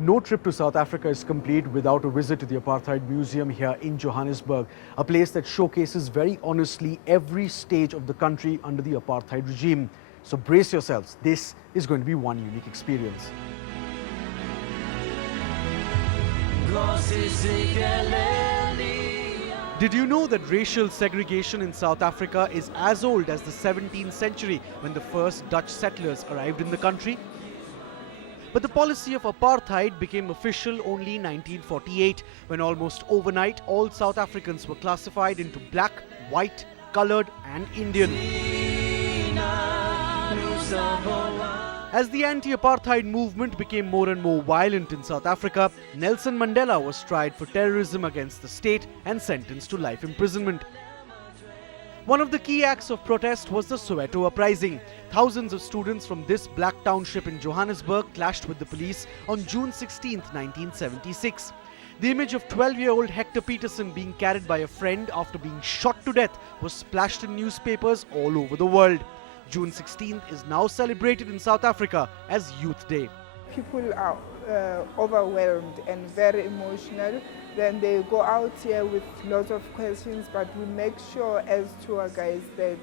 No trip to South Africa is complete without a visit to the Apartheid Museum here in Johannesburg, a place that showcases very honestly every stage of the country under the apartheid regime. So brace yourselves, this is going to be one unique experience. Did you know that racial segregation in South Africa is as old as the 17th century when the first Dutch settlers arrived in the country? But the policy of apartheid became official only in 1948, when almost overnight all South Africans were classified into black, white, coloured and Indian. As the anti-apartheid movement became more and more violent in South Africa, Nelson Mandela was tried for terrorism against the state and sentenced to life imprisonment. One of the key acts of protest was the Soweto uprising. Thousands of students from this black township in Johannesburg clashed with the police on June 16, 1976. The image of 12-year-old Hector Peterson being carried by a friend after being shot to death was splashed in newspapers all over the world. June 16th is now celebrated in South Africa as Youth Day. People are overwhelmed and very emotional. Then they go out here with lots of questions, but we make sure as tour guides that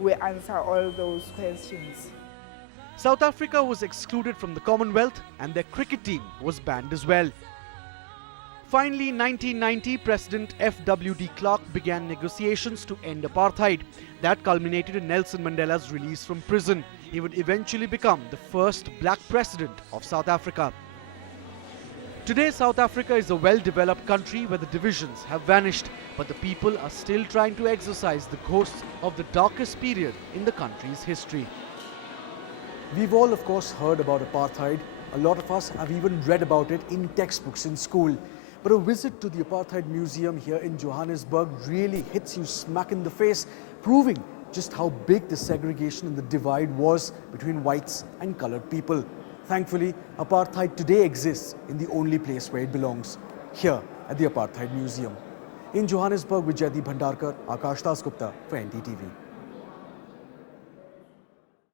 we answer all those questions. South Africa was excluded from the Commonwealth and their cricket team was banned as well. Finally, in 1990, President F.W.D. Clark began negotiations to end apartheid. That culminated in Nelson Mandela's release from prison. He would eventually become the first black president of South Africa. Today, South Africa is a well-developed country where the divisions have vanished, but the people are still trying to exorcise the ghosts of the darkest period in the country's history. We've all, of course, heard about apartheid. A lot of us have even read about it in textbooks in school. But a visit to the Apartheid Museum here in Johannesburg really hits you smack in the face, proving just how big the segregation and the divide was between whites and coloured people. Thankfully, apartheid today exists in the only place where it belongs, here at the Apartheid Museum. In Johannesburg with Jaideep Bhandarkar, Akash Das Gupta for NDTV.